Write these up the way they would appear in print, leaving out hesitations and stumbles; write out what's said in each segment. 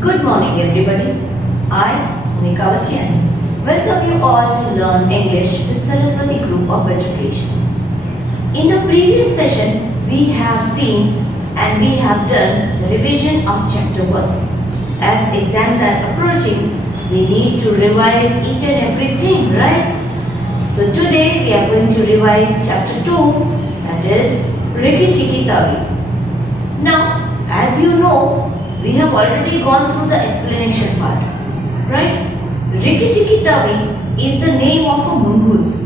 Good morning, everybody. I, Monika Vasian, welcome you all to learn English with Saraswati Group of Education. In the previous session, we have seen and we have done the revision of Chapter 1. As exams are approaching, we need to revise each and everything, right? So today we are going to revise Chapter 2, that is Rikki Tikki Tavi. Now, as you know, we have already gone through the explanation part, right? Rikki Tikki Tavi is the name of a mongoose,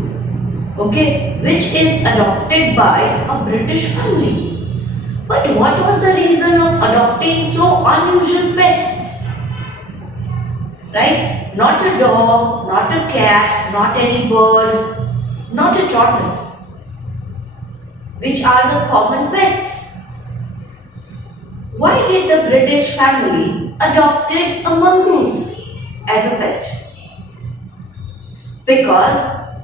okay, which is adopted by a British family. But what was the reason of adopting so unusual pet? Right? Not a dog, not a cat, not any bird, not a tortoise, which are the common pets. Why did the British family adopted a mongoose as a pet? Because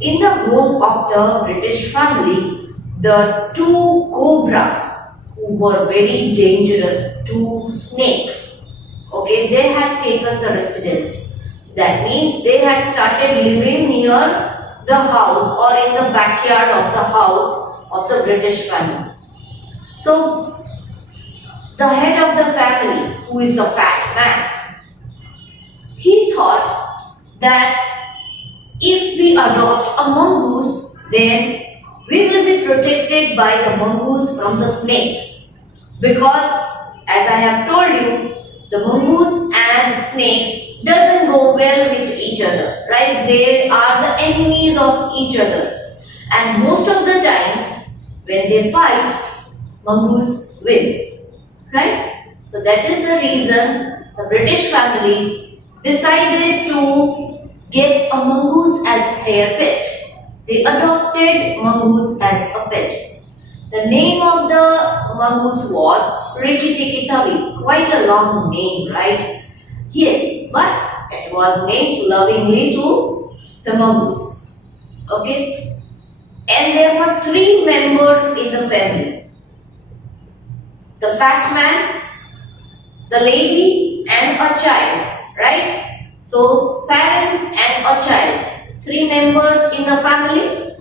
in the home of the British family, the two cobras who were very dangerous, two snakes, okay, they had taken the residence. That means they had started living near the house or in the backyard of the house of the British family. So, the head of the family, who is the fat man, he thought that if we adopt a mongoose, then we will be protected by the mongoose from the snakes. Because, as I have told you, the mongoose and snakes doesn't go well with each other, right? They are the enemies of each other. And most of the times, when they fight, mongoose wins. Right? So that is the reason the British family decided to get a mongoose as their pet. They adopted mongoose as a pet. The name of the mongoose was Rikki Tikki Tavi. Quite a long name, right? Yes, but it was named lovingly to the mongoose. Okay? And there were three members in the family. The fat man, the lady and a child, right? So parents and a child, three members in the family.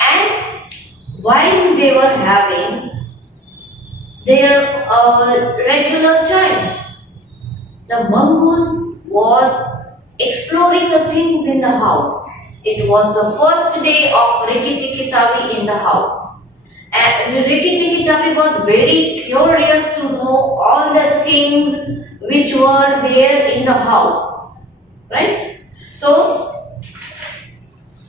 And while they were having their regular child, the mongoose was exploring the things in the house. It was the first day of Rikki Tikki Tavi in the house. And Rikki Tikki Tavi was very curious to know all the things which were there in the house, right? So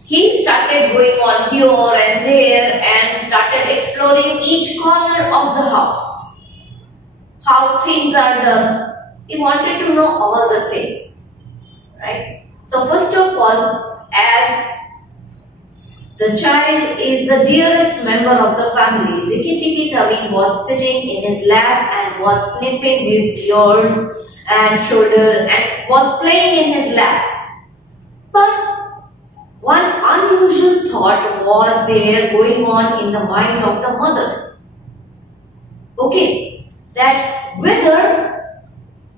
he started going on here and there and started exploring each corner of the house. How things are done. He wanted to know all the things, right? So first of all, as the child is the dearest member of the family, Rikki Tikki Tavi was sitting in his lap and was sniffing his ears and shoulder and was playing in his lap. But one unusual thought was there going on in the mind of the mother. Okay, that whether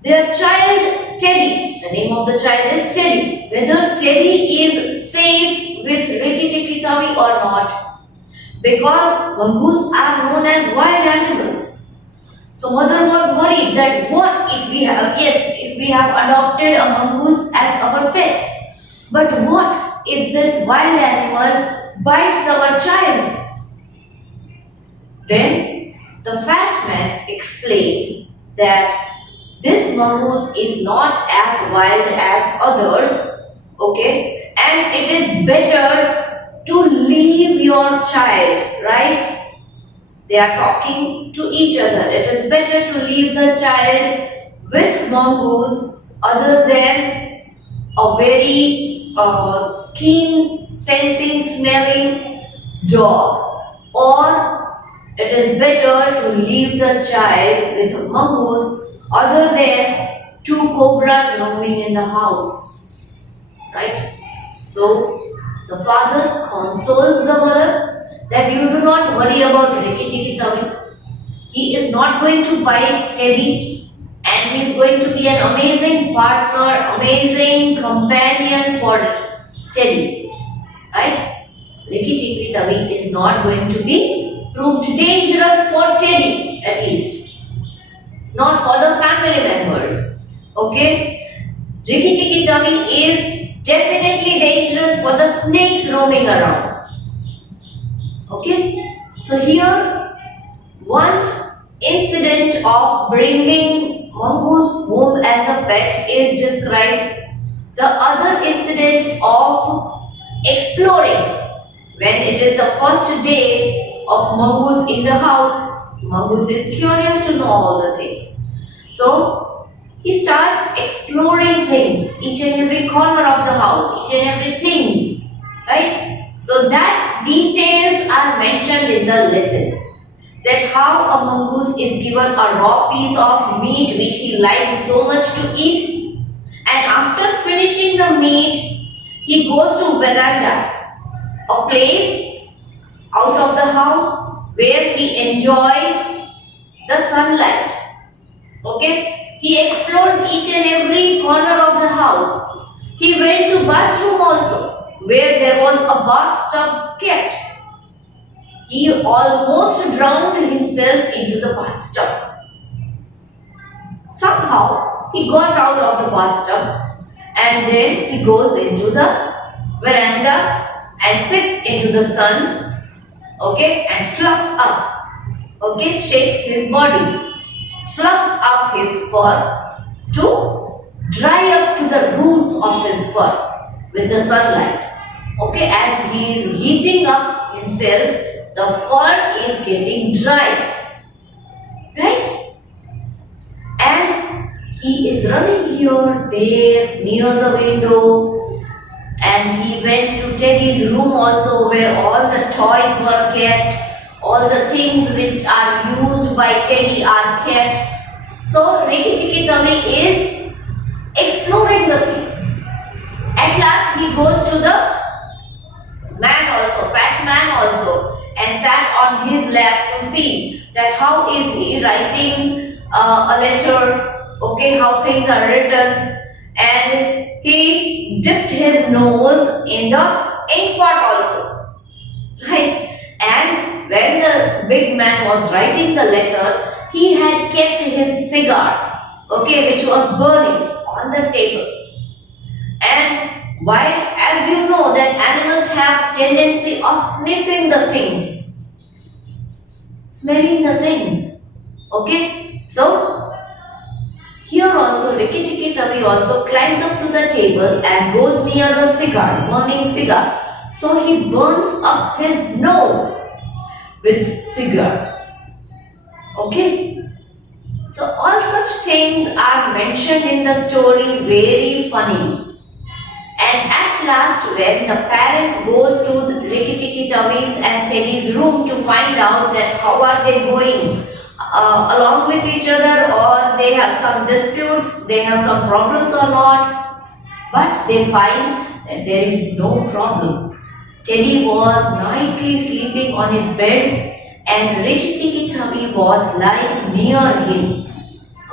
their child Teddy, the name of the child is Teddy, whether Teddy is safe with Rikki Tikki Tavi or not, because mongoose are known as wild animals. So mother was worried that what if we have, if we have adopted a mongoose as our pet, but what if this wild animal bites our child? Then the fat man explained that this mongoose is not as wild as others, okay, and it is better to leave your child, right? They are talking to each other. It is better to leave the child with mongoose other than a very keen sensing, smelling dog, or it is better to leave the child with a mongoose other than two cobras roaming in the house, right? So the father consoles the mother that you do not worry about Rikki Tikki Tavi. He is not going to bite Teddy and he is going to be an amazing partner, amazing companion for Teddy, right? Ricky Tikki Tavi is not going to be proved dangerous for Teddy, at least, not for the family members. Okay, Ricky Tikki Tavi is definitely dangerous for the snakes roaming around. Okay, so here one incident of bringing mongoose home as a pet is described. The other incident of exploring, when it is the first day of mongoose in the house, mongoose is curious to know all the things. So he starts exploring things, each and every corner of the house, each and every things, right? So that details are mentioned in the lesson. That how a mongoose is given a raw piece of meat which he likes so much to eat, and after finishing the meat, he goes to veranda, a place out of the house where he enjoys the sunlight. Okay, he explores each and every corner of the house. He went to bathroom also, where there was a bathtub kept. He almost drowned himself into the bathtub. Somehow he got out of the bathtub and then he goes into the veranda and sits into the sun, okay, and fluffs up, okay, shakes his body, fluffs up his fur to dry up to the roots of his fur with the sunlight. Okay, as he is heating up himself, the fur is getting dried, right? And he is running here, there, near the window, and he went to Teddy's room also, where all the toys were kept, all the things which are used by Teddy are kept. So Ricky Tikki Tavi is exploring the things. At last he goes to the man also, fat man also, and sat on his lap to see that how is he writing a letter, okay, how things are written, and he dipped his nose in the ink pot also, right? And when the big man was writing the letter, he had kept his cigar, okay, which was burning on the table. And while, as you know, that animals have tendency of sniffing the things, smelling the things, okay? So here also Ricky Tikki Tavi also climbs up to the table and goes near the cigar, burning cigar. So he burns up his nose with cigar, okay? So all such things are mentioned in the story, very funny. And at last, when the parents goes to the Ricky Tikki Tavi's and Teddy's room to find out that how are they going along with each other, or they have some disputes, they have some problems or not, but they find that there is no problem. Teddy was nicely sleeping on his bed and Ricky Tikki Tavi was lying near him.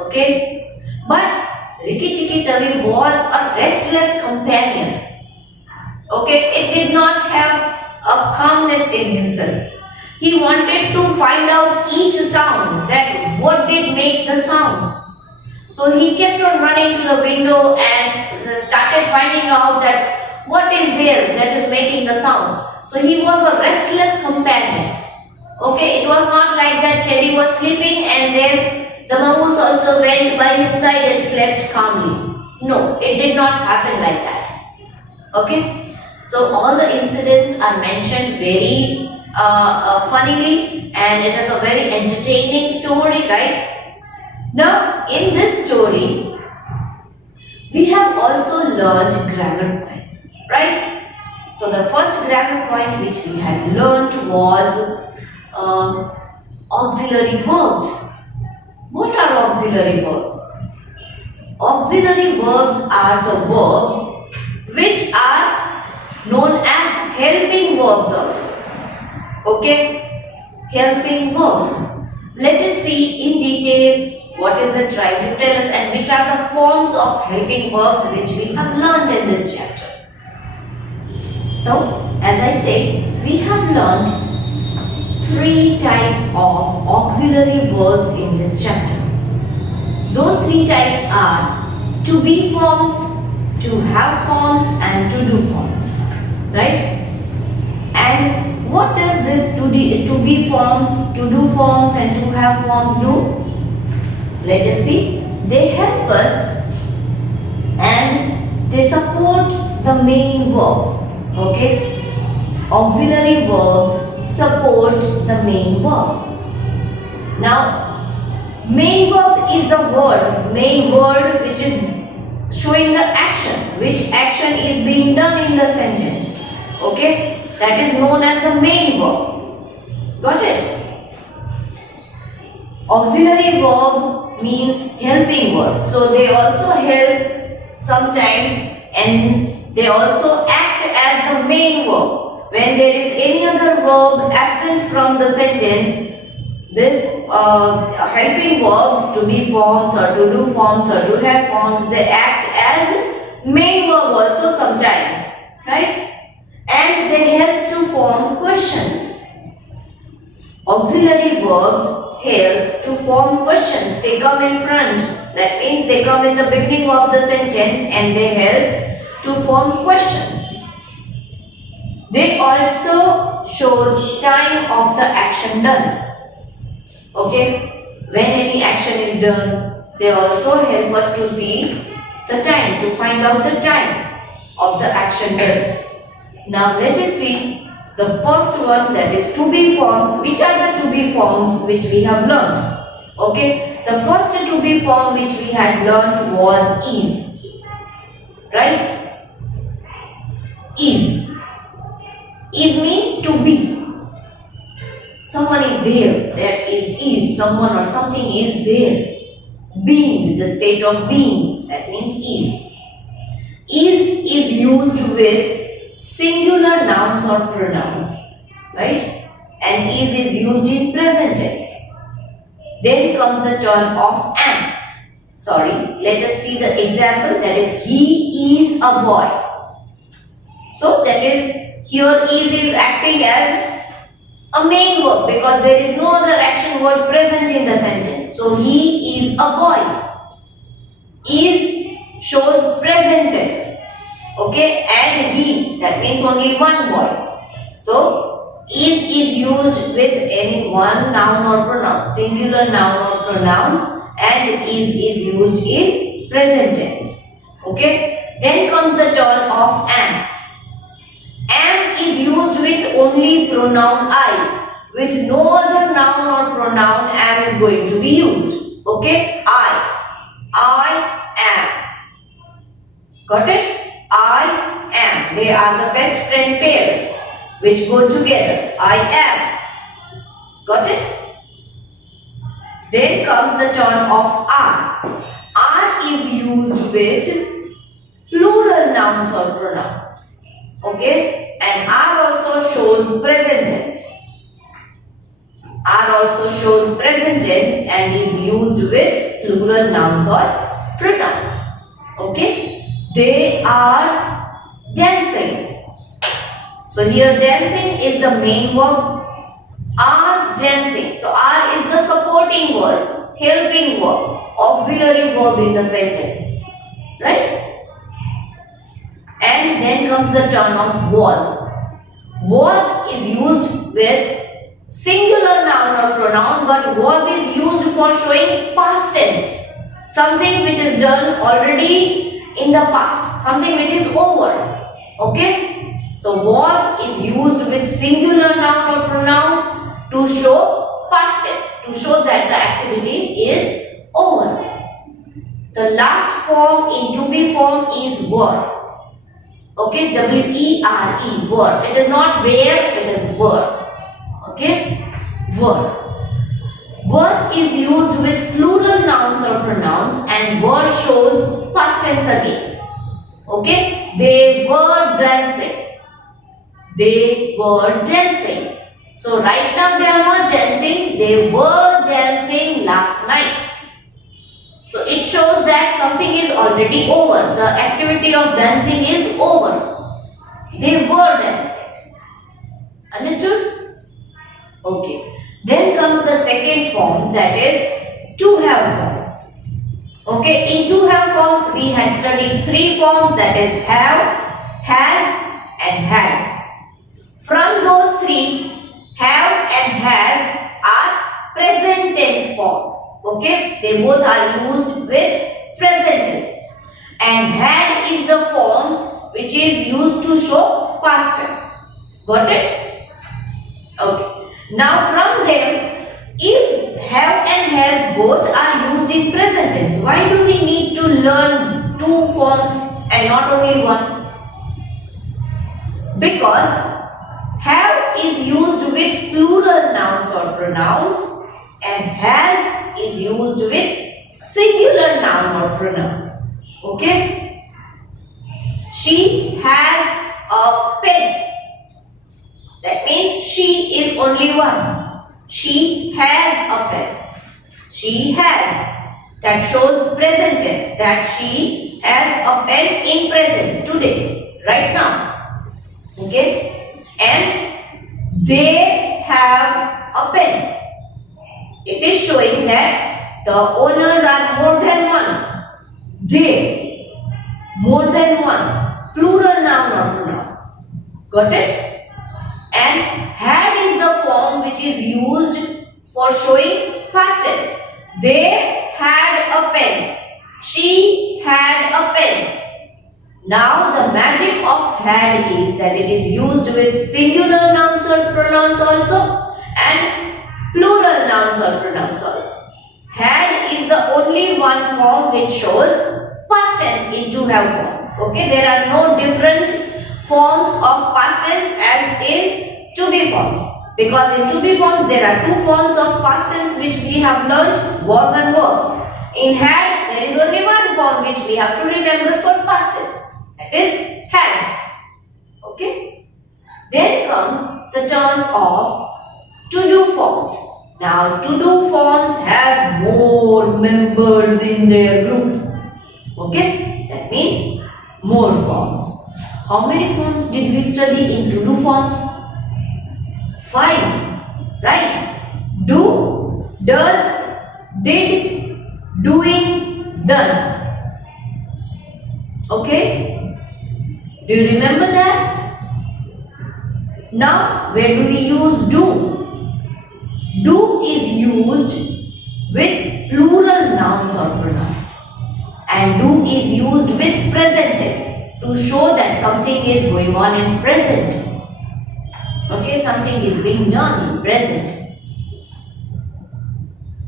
Okay, but Ricky Tikki Tavi was a restless companion. Okay, it did not have a calmness in himself. He wanted to find out each sound, that what did make the sound. So he kept on running to the window and started finding out that what is there that is making the sound. So he was a restless companion. Okay, it was not like that Teddy was sleeping and then the mongoose also went by his side and slept calmly. No, it did not happen like that. Okay, so all the incidents are mentioned very funnily, and it is a very entertaining story, right? Now, in this story, we have also learned grammar points, right? So the first grammar point which we had learned was auxiliary verbs. What are auxiliary verbs? Auxiliary verbs are the verbs which are known as helping verbs also. Okay? Helping verbs. Let us see in detail What is it trying to tell us, and which are the forms of helping verbs which we have learned in this chapter? So, as I said, we have learned 3 types of auxiliary verbs in this chapter. Those 3 types are to be forms, to have forms, and to do forms. Right? And what does this to be forms, to do forms, and to have forms do? Let us see. They help us and they support the main verb. Okay? Auxiliary verbs support the main verb. Now, main verb is the main word which is showing the action, which action is being done in the sentence. Okay? That is known as the main verb. Got it? Auxiliary verb means helping verb. So they also help sometimes, and they also act as the main verb. When there is any other verb absent from the sentence, this helping verbs, to be forms or to do forms or to have forms, they act as main verb also sometimes, right? And they help to form questions. Auxiliary verbs helps to form questions. They come in front. That means they come in the beginning of the sentence and they help to form questions. They also shows time of the action done. Okay, when any action is done, they also help us to see the time, to find out the time of the action done. Now let us see the first one, that is to be forms. Which are the to be forms which we have learned? Okay, the first to be form which we had learned was is. Right? Is. Is means to be. Someone is there. That is. Someone or something is there. Being, the state of being. That means is. Is used with singular nouns or pronouns. Right? And is used in present tense. Then comes the turn of am. Sorry, let us see the example. That is, he is a boy. So that is, here is acting as a main verb because there is no other action word present in the sentence. So he is a boy. Is shows present tense. Okay, and he, that means only one boy. So is used with any one noun or pronoun, singular noun or pronoun, and is used in present tense. Okay, then comes the turn of am. Am is used with only pronoun I. With no other noun or pronoun, am is going to be used. Okay? I am. Got it? I am. They are the best friend pairs which go together. I am. Got it? Then comes the turn of are. Are is used with plural nouns or pronouns. Okay, and are also shows present tense. Are also shows present tense and is used with plural nouns or pronouns. Okay, they are dancing. So here dancing is the main verb. Are dancing. So are is the supporting verb, helping verb, auxiliary verb in the sentence. Right? And then comes the turn of was. Was is used with singular noun or pronoun, but was is used for showing past tense. Something which is done already in the past. Something which is over. Okay? So was is used with singular noun or pronoun to show past tense, to show that the activity is over. The last form in to be form is were. Okay, W-E-R-E, were. It is not where, it is were. Okay, were. Were is used with plural nouns or pronouns and were shows past tense again. Okay, they were dancing. They were dancing. So right now they are not dancing, they were dancing last night. shows that something is already over. The activity of dancing is over. They were dancing. Understood? Okay. Then comes the second form, that is to have forms. Okay, in to have forms we had studied three forms, that is have, has and had. From those three, have and has are present tense forms. Okay, they both are used with present tense. And had is the form which is used to show past tense. Got it? Okay. Now from them, if have and has both are used in present tense, why do we need to learn two forms and not only one? Because have is used with plural nouns or pronouns and has is used with singular noun or pronoun. Okay? She has a pen. That means she is only one. She has a pen. She has. That shows present tense. That she has a pen in present, today, right now. Okay? And they have a pen. It is showing that the owners are more than one. They, more than one. Plural noun or pronoun. Got it? And had is the form which is used for showing past tense. They had a pen. She had a pen. Now the magic of had is that it is used with singular nouns or pronouns also and plural nouns or pronouns also. Had is the only one form which shows past tense in to have forms. Okay, there are no different forms of past tense as in to be forms, because in to be forms there are two forms of past tense which we have learnt, was and were. In had there is only one form which we have to remember for past tense, that is had. Okay. Then comes the turn of to do forms. Now to do forms has more members in their group. Okay, that means more forms. How many forms did we study in to do forms? 5, right? Do, does, did, doing, done. Okay? Do you remember that? Now, where do we use do? Do is used with plural nouns or pronouns. And do is used with present tense to show that something is going on in present. Okay, something is being done in present.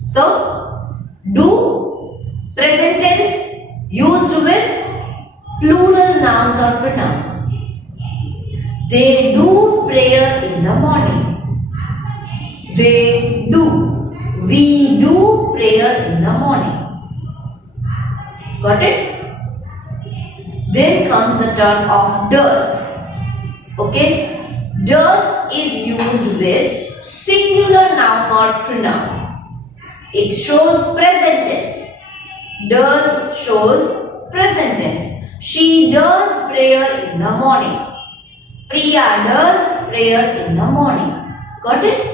So, do, present tense used with plural nouns or pronouns. They do prayer in the morning. They do. We do prayer in the morning. Got it? Then comes the turn of does. Okay? Does is used with singular noun or pronoun. It shows present tense. Does shows present tense. She does prayer in the morning. Priya does prayer in the morning. Got it?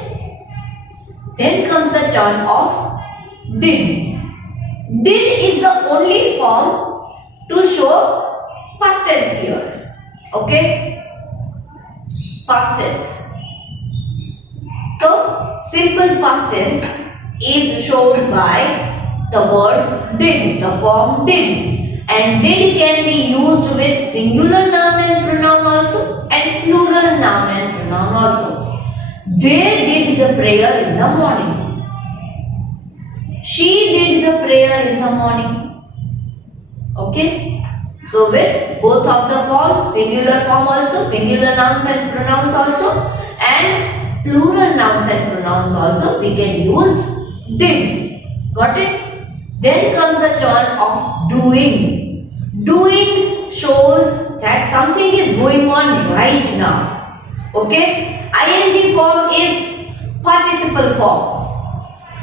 Then comes the turn of did. Did is the only form to show past tense here. Okay? Past tense. So, simple past tense is shown by the word did, the form did. And did can be used with singular noun and pronoun also and plural noun and pronoun also. They did the prayer in the morning. She did the prayer in the morning. Okay? So with both of the forms, singular form also, singular nouns and pronouns also, and plural nouns and pronouns also, we can use did. Got it? Then comes the turn of doing. Doing shows that something is going on right now. Okay? ING form is participle form.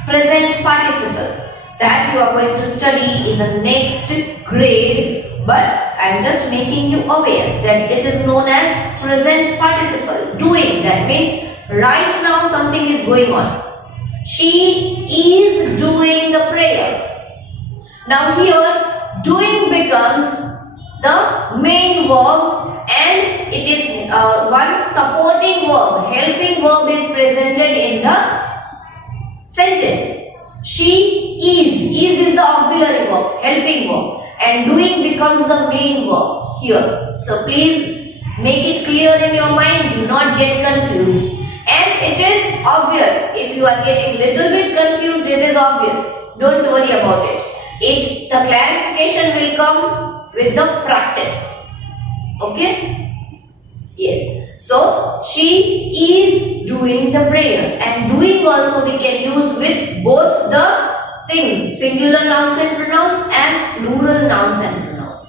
Present participle. that you are going to study in the next grade, but I am just making you aware that it is known as present participle, doing. That means right now something is going on. She is doing the prayer. Now here doing becomes the main verb and it is one supporting verb, helping verb is presented in the sentence. She is the auxiliary verb, helping verb, and doing becomes the main verb here. So please make it clear in your mind, do not get confused. And it is obvious, if you are getting little bit confused, it is obvious. Don't worry about it. The clarification will come with the practice. Okay? Yes. So she is doing the prayer, and doing also we can use with both the things, singular nouns and pronouns and plural nouns and pronouns.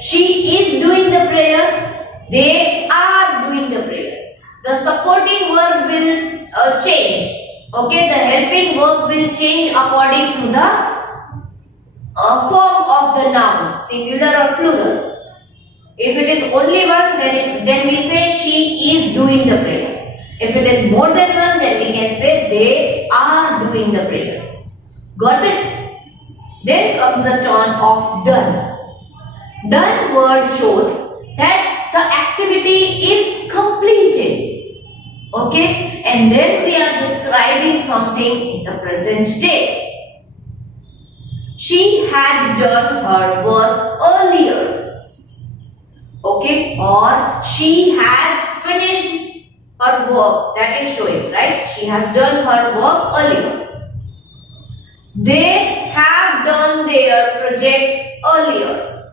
She is doing the prayer, they are doing the prayer. The supporting verb will change. Okay, the helping verb will change according to the form of the noun, singular or plural. If it is only one, then we say she is doing the prayer. If it is more than one, then we can say they are doing the prayer. Got it? Then comes the turn of done. Done word shows that the activity is completed. Okay? And then we are describing something in the present day. She had done her work earlier. Okay? Or she has finished her work. That is showing, right? She has done her work earlier. They have done their projects earlier.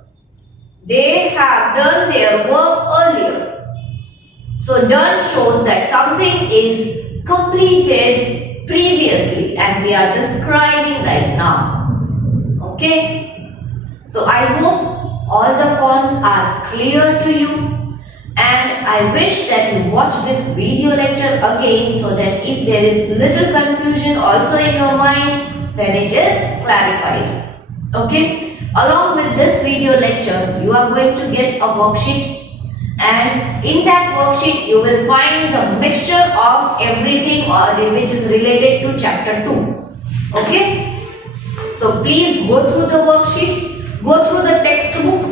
They have done their work earlier. So done shows that something is completed previously and we are describing right now. Okay? So I hope all the forms are clear to you, and I wish that you watch this video lecture again so that if there is little confusion also in your mind, then it is clarified. Okay? Along with this video lecture, you are going to get a worksheet, and in that worksheet you will find the mixture of everything which is related to chapter 2. Okay? So please go through the worksheet, go through the textbook,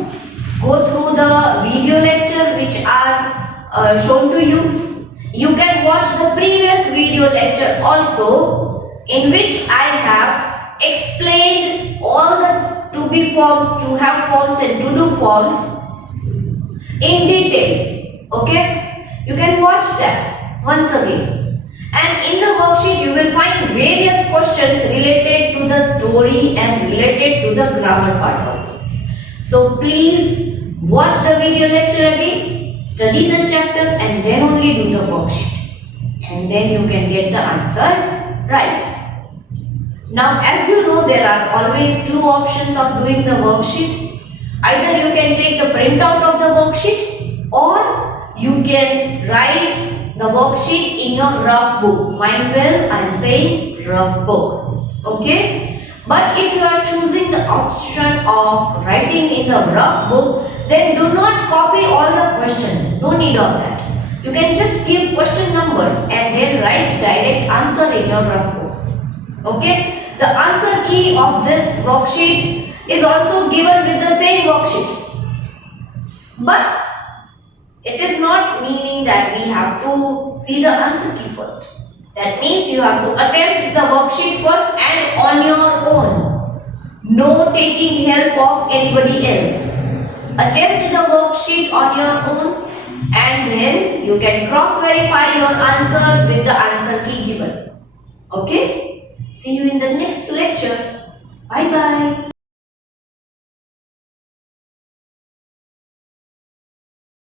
go through the video lecture which are shown to you. You can watch the previous video lecture also, in which I have explained all the to be forms, to have forms and to do forms in detail. Okay? You can watch that once again. And in the worksheet you will find various questions related to the story and related to the grammar part also. So please watch the video lecture again, study the chapter and then only do the worksheet. And then you can get the answers right. Now as you know, there are always two options of doing the worksheet. Either you can take the printout of the worksheet or you can write the worksheet in your rough book. Mind well, I am saying rough book. Okay? But if you are choosing the option of writing in the rough book, then do not copy all the questions. No need of that. You can just give question number and then write direct answer in your rough book. Okay? The answer key of this worksheet is also given with the same worksheet. But it is not meaning that we have to see the answer key first. That means you have to attempt the worksheet first and on your own. No taking help of anybody else. Attempt the worksheet on your own and then you can cross-verify your answers with the answer key given. Okay? See you in the next lecture. Bye-bye.